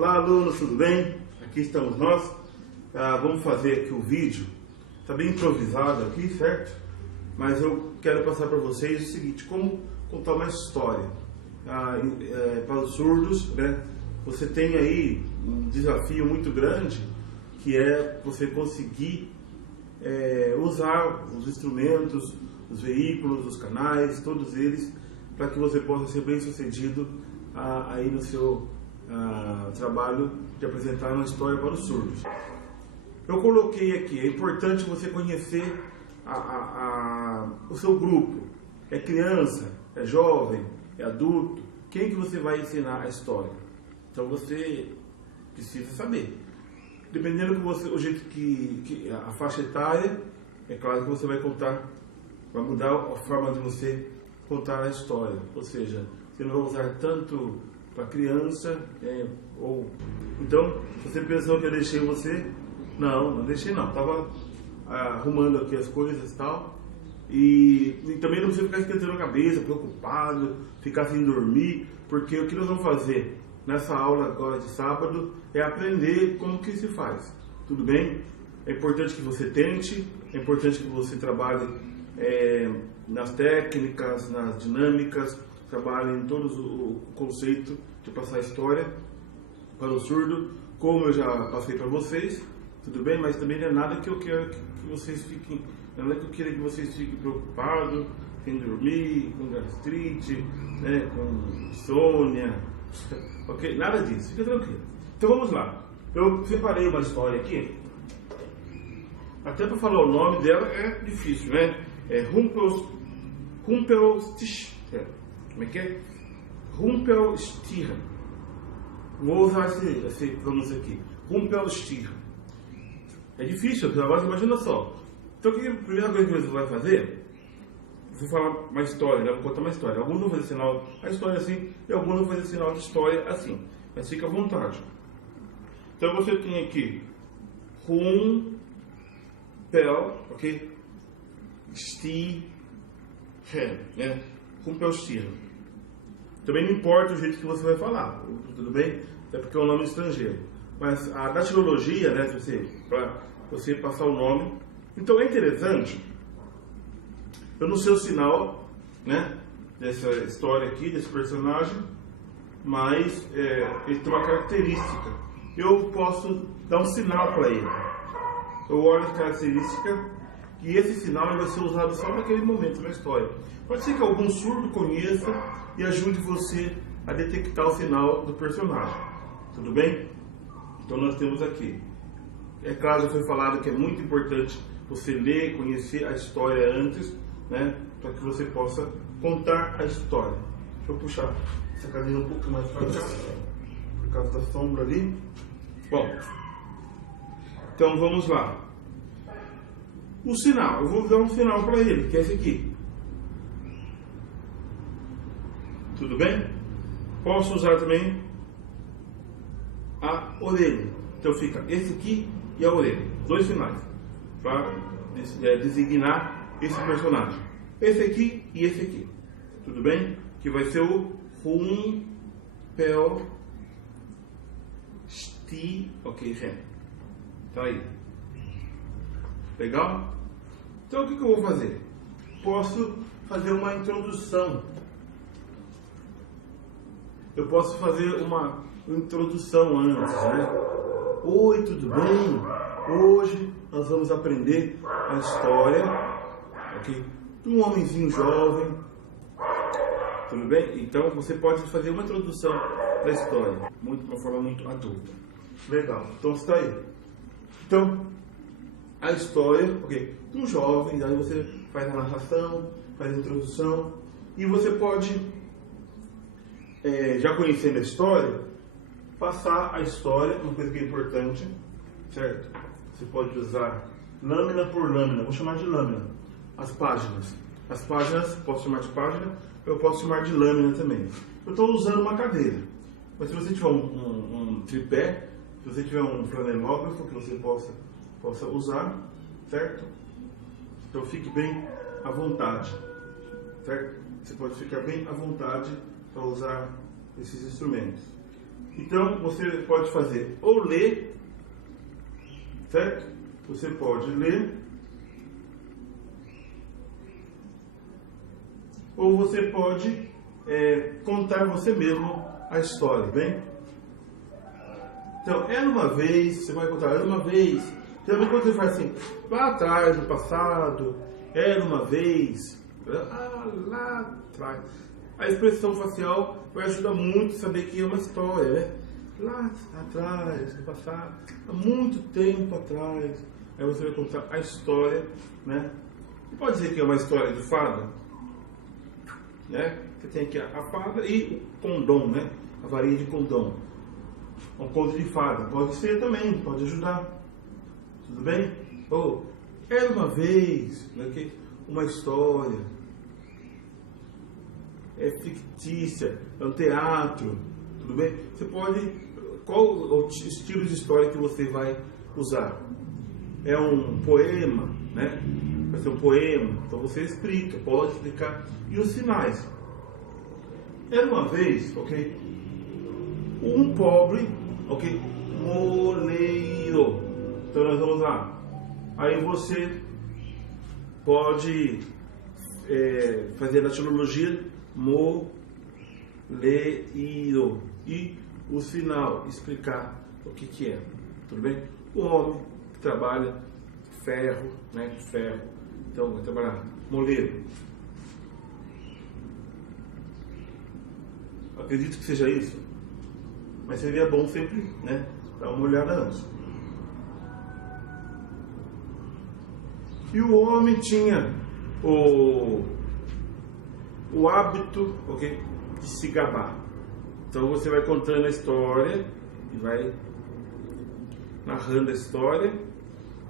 Olá alunos, tudo bem? Aqui estamos nós. Vamos fazer aqui o vídeo. Está bem improvisado aqui, certo? Mas eu quero passar para vocês o seguinte: como contar uma história para os surdos, né? Você tem aí um desafio muito grande, que é você conseguir usar os instrumentos, os veículos, os canais, todos eles, para que você possa ser bem sucedido aí no seu trabalho de apresentar uma história para os surdos. Eu coloquei aqui, é importante você conhecer o seu grupo. É criança, é jovem, é adulto, quem que você vai ensinar a história? Então você precisa saber. Dependendo do jeito que a faixa etária, é claro que você vai contar, vai mudar a forma de você contar a história. Ou seja, você não vai usar tanto para criança, então, você pensou que eu deixei você? Não deixei não. Estava arrumando aqui as coisas e tal. E também não precisa ficar esquentando a cabeça, preocupado, ficar sem dormir, porque o que nós vamos fazer nessa aula agora de sábado é aprender como que se faz. Tudo bem? É importante que você tente, é importante que você trabalhe nas técnicas, nas dinâmicas, trabalhe em todo o conceito de passar a história para o surdo, como eu já passei para vocês, tudo bem? Mas também não é nada que eu quero que vocês fiquem, não é nada que eu queira que vocês fiquem preocupados, sem dormir, com gastrite, com insônia, ok? Nada disso, fica tranquilo. Então vamos lá. Eu separei uma história aqui, até para falar o nome dela é difícil, né? É Rumpelstiltskin. Como é que é? Rumpelstiltskin. Vou usar esse pronúncio aqui. Rumpelstiltskin. É difícil, agora imagina só. Então a primeira coisa que você vai fazer, vou falar uma história, né? Vou contar uma história. Alguns vão fazer sinal a história assim, e alguns vão fazer sinal de história assim. Mas fica à vontade. Então você tem aqui ok? Stiltskin, né? Rumpelstiltskin. Também não importa o jeito que você vai falar, tudo bem? É porque é um nome estrangeiro. Mas a datilologia, né, para você passar o nome. Então é interessante, eu não sei o sinal, né, dessa história aqui, desse personagem, mas ele tem uma característica. Eu posso dar um sinal para ele. Eu olho a característica e esse sinal vai ser usado só naquele momento na história. Pode ser que algum surdo conheça e ajude você a detectar o sinal do personagem. Tudo bem? Então nós temos aqui. É claro, já foi falado que é muito importante você ler, conhecer a história antes, né? Para que você possa contar a história. Deixa eu puxar essa cadeira um pouco mais para cá, por causa da sombra ali. Bom, então vamos lá. O sinal, eu vou dar um sinal para ele, que é esse aqui. Tudo bem? Posso usar também a orelha. Então fica esse aqui e a orelha. Dois sinais para designar esse personagem. Esse aqui e esse aqui. Tudo bem? Que vai ser o Rumpelstiltskin, ok, tá aí. Legal? Então o que eu vou fazer? Posso fazer uma introdução. Eu posso fazer uma introdução antes, né? Oi, tudo bem? Hoje nós vamos aprender a história, ok? De um homenzinho jovem. Tudo bem? Então você pode fazer uma introdução da história, de uma forma muito adulta. Legal. Então está aí. Então, a história, ok? De um jovem, aí você faz a narração, faz a introdução, e você pode, já conhecendo a história, passar a história, uma coisa que é importante, certo? Você pode usar lâmina por lâmina, vou chamar de lâmina, as páginas. As páginas, posso chamar de página, eu posso chamar de lâmina também. Eu estou usando uma cadeira, mas se você tiver um tripé, se você tiver um flanelógrafo que você possa usar, certo? Então fique bem à vontade, certo? Você pode ficar bem à vontade para usar esses instrumentos. Então, você pode fazer ou ler, certo? Você pode ler, ou você pode contar você mesmo a história, bem? Então, era uma vez, você vai contar, era uma vez. Então, quando você faz assim, lá atrás, no passado, era uma vez, lá atrás. A expressão facial vai ajudar muito a saber que é uma história, né? Lá atrás, no passado, há muito tempo atrás. Aí você vai contar a história, né? Você pode dizer que é uma história de fada, né? Você tem aqui a fada e o condom, né? A varinha de condom. Um conto de fada. Pode ser também, pode ajudar. Tudo bem? Ou, era uma vez, né? Uma história. É fictícia, é um teatro. Tudo bem? Você pode... Qual o estilo de história que você vai usar? É um poema, né? Vai ser um poema. Então você explica, pode explicar. E os sinais? Era uma vez, ok? Um pobre, ok? Moleiro. Então nós vamos lá. Aí você pode fazer a filologia moleiro. E o sinal, explicar o que é. Tudo bem? O homem que trabalha ferro, né? Ferro. Então vai trabalhar moleiro. Acredito que seja isso. Mas seria bom sempre, né? Dar uma olhada antes. E o homem tinha o hábito, ok? De se gabar. Então você vai contando a história e vai narrando a história.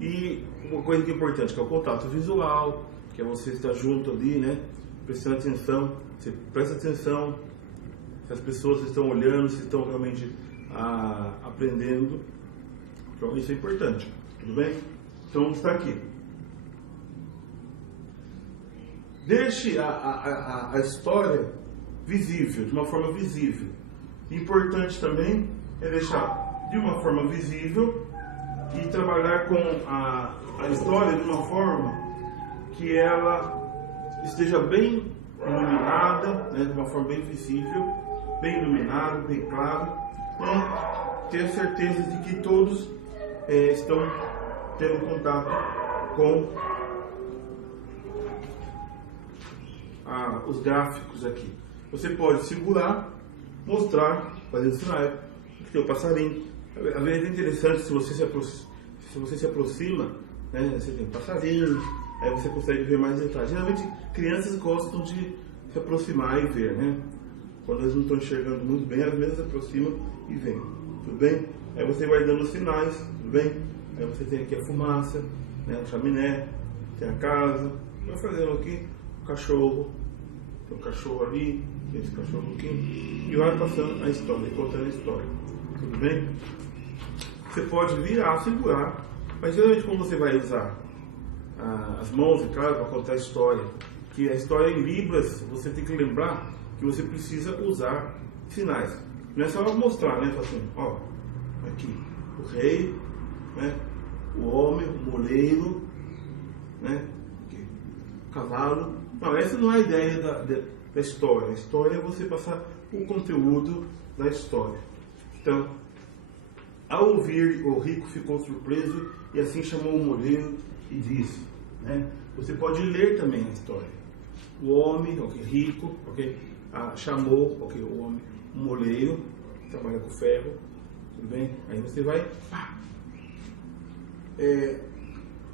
E uma coisa que é importante, que é o contato visual, que é você estar junto ali, né? Prestando atenção. Você presta atenção se as pessoas estão olhando, se estão realmente aprendendo. Então isso é importante. Tudo bem? Então está aqui. Deixe a história visível, de uma forma visível. Importante também é deixar de uma forma visível e trabalhar com a história de uma forma que ela esteja bem iluminada, né, de uma forma bem visível, bem iluminada, bem clara, e ter certeza de que todos estão tendo contato com os gráficos aqui. Você pode segurar, mostrar, fazer sinais, porque tem o passarinho. Às vezes é interessante se você se aproxima, né, você tem passarinho, aí você consegue ver mais detalhes. Geralmente crianças gostam de se aproximar e ver, né? Quando eles não estão enxergando muito bem, às vezes se aproximam e veem. Tudo bem? Aí você vai dando sinais, tudo bem? Aí você tem aqui a fumaça, né, a chaminé, tem a casa, vai fazendo aqui o cachorro, tem um cachorro ali, tem esse cachorro aqui, e vai passando a história, contando a história. Tudo bem? Você pode virar, segurar, mas geralmente quando você vai usar as mãos, é claro, para contar a história, que a história em Libras, você tem que lembrar que você precisa usar sinais. Não é só mostrar, né? Assim, ó, aqui, o rei, né? O homem, o moleiro, né? Aqui, o cavalo. Não, essa não é a ideia da história. A história é você passar o conteúdo da história. Então, ao ouvir, o rico ficou surpreso e assim chamou o moleiro e disse, né? Você pode ler também a história. O homem, ok, rico, ok, chamou, ok, o homem, o moleiro, trabalha com ferro, tudo bem? Aí você vai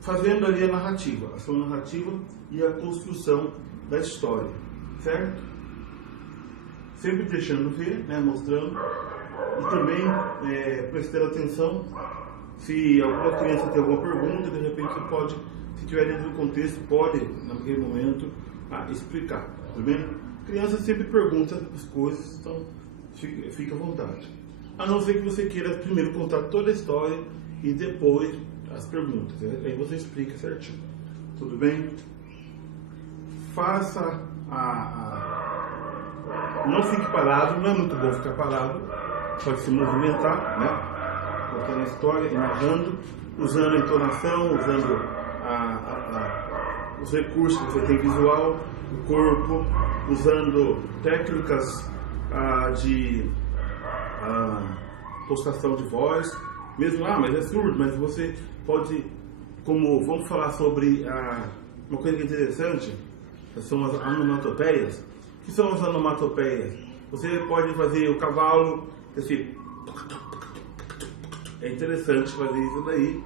fazendo ali a narrativa, a sua narrativa e a construção da história, certo? Sempre deixando ver, né, mostrando, e também prestando atenção se alguma criança tem alguma pergunta, de repente você pode, se estiver dentro do contexto, pode, naquele momento, explicar, tudo bem? Criança sempre pergunta as coisas, então fica à vontade. A não ser que você queira primeiro contar toda a história e depois as perguntas, né? Aí você explica certinho, tudo bem? Faça não fique parado, não é muito bom ficar parado, pode se movimentar, né? Contando a história e narrando, usando a entonação, usando os recursos que você tem visual, o corpo, usando técnicas de postação de voz, mesmo, mas é surdo, mas você pode, como vamos falar sobre uma coisa que é interessante, são as onomatopeias. O que são as onomatopeias? Você pode fazer o cavalo, assim, é interessante fazer isso daí,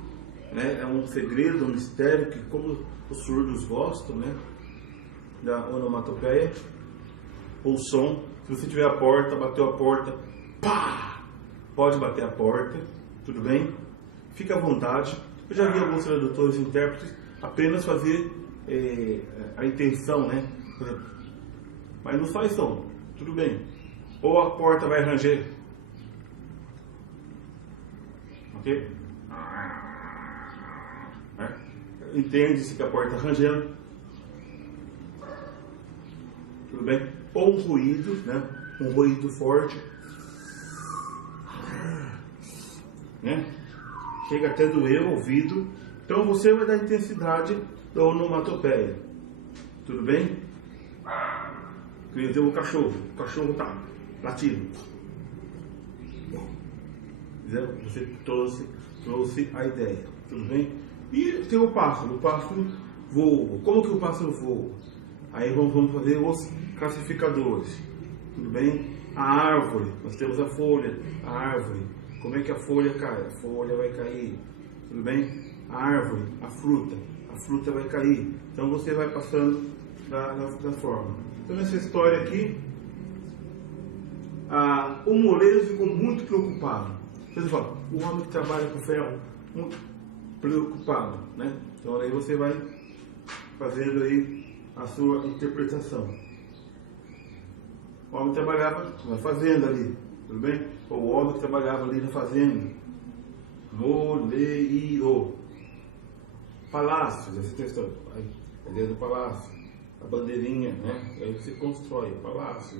né? É um segredo, um mistério que como os surdos gostam, né? Da onomatopeia, ou som. Se você tiver a porta, bateu a porta, pá! Pode bater a porta, tudo bem? Fica à vontade. Eu já vi alguns tradutores e intérpretes apenas fazer a intenção, né? Por exemplo, mas não faz som, tudo bem. Ou a porta vai ranger, ok? Entende-se que a porta está rangendo, tudo bem? Ou um ruído, né? Um ruído forte, né? Chega até doer o ouvido. Então você vai dar intensidade da onomatopeia, tudo bem? Quer dizer, o cachorro tá latindo. Você trouxe a ideia, tudo bem? E tem o pássaro voa. Como que o pássaro voa? Aí vamos fazer os classificadores, tudo bem? A árvore, nós temos a folha, a árvore. Como é que a folha cai? A folha vai cair, tudo bem? A árvore, a fruta vai cair. Então você vai passando da forma. Então nessa história aqui, o moleiro ficou muito preocupado. Você fala, o homem que trabalha com ferro, muito preocupado, né? Então aí você vai fazendo aí a sua interpretação. O homem trabalhava na fazenda ali, tudo bem? Ou o homem que trabalhava ali na fazenda. Moleiro. Palácio, essa questão. Aí dentro do palácio. A bandeirinha, né? Aí você constrói o palácio.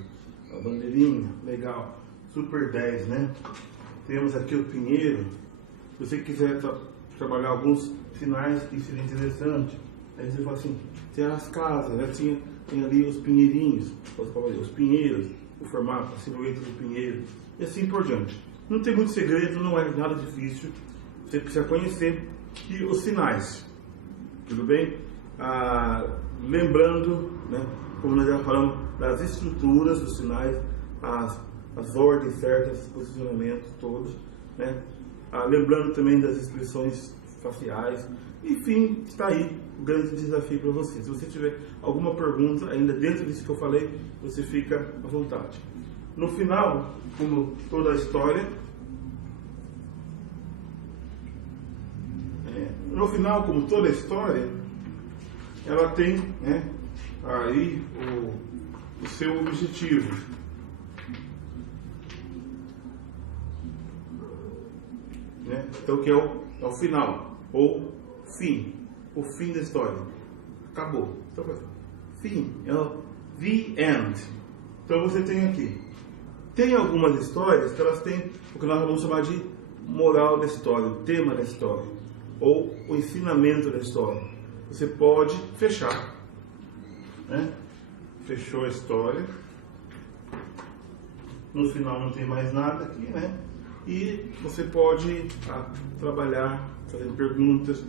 A bandeirinha, legal. Super 10, né? Temos aqui o pinheiro. Se você quiser trabalhar alguns sinais que seria interessante, aí você fala assim, tem as casas, né? Tem ali os pinheirinhos, os pinheiros, o formato, a silhueta do pinheiro, e assim por diante. Não tem muito segredo, não é nada difícil, você precisa conhecer e os sinais, tudo bem? Lembrando, né, como nós já falamos, das estruturas dos sinais, as ordens certas, os posicionamentos todos, né? Lembrando também das expressões faciais. Enfim, está aí o grande desafio para você. Se você tiver alguma pergunta ainda dentro disso que eu falei, você fica à vontade. No final, como toda a história, ela tem, né, aí o seu objetivo. Né? Então, que é o final, ou fim, o fim da história. Acabou. Então, fim, é o the end. Então você tem aqui. Tem algumas histórias que elas têm o que nós vamos chamar de moral da história, o tema da história, ou o ensinamento da história. Você pode fechar, né? Fechou a história. No final não tem mais nada aqui, né? E você pode trabalhar fazendo perguntas,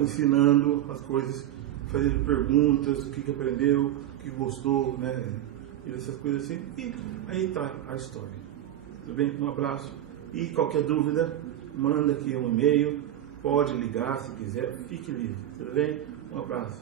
ensinando as coisas, fazendo perguntas, o que aprendeu, o que gostou, né? E essas coisas assim. E aí está a história. Tudo bem? Um abraço. E qualquer dúvida, manda aqui um e-mail, pode ligar se quiser, fique livre. Tudo bem? Um abraço.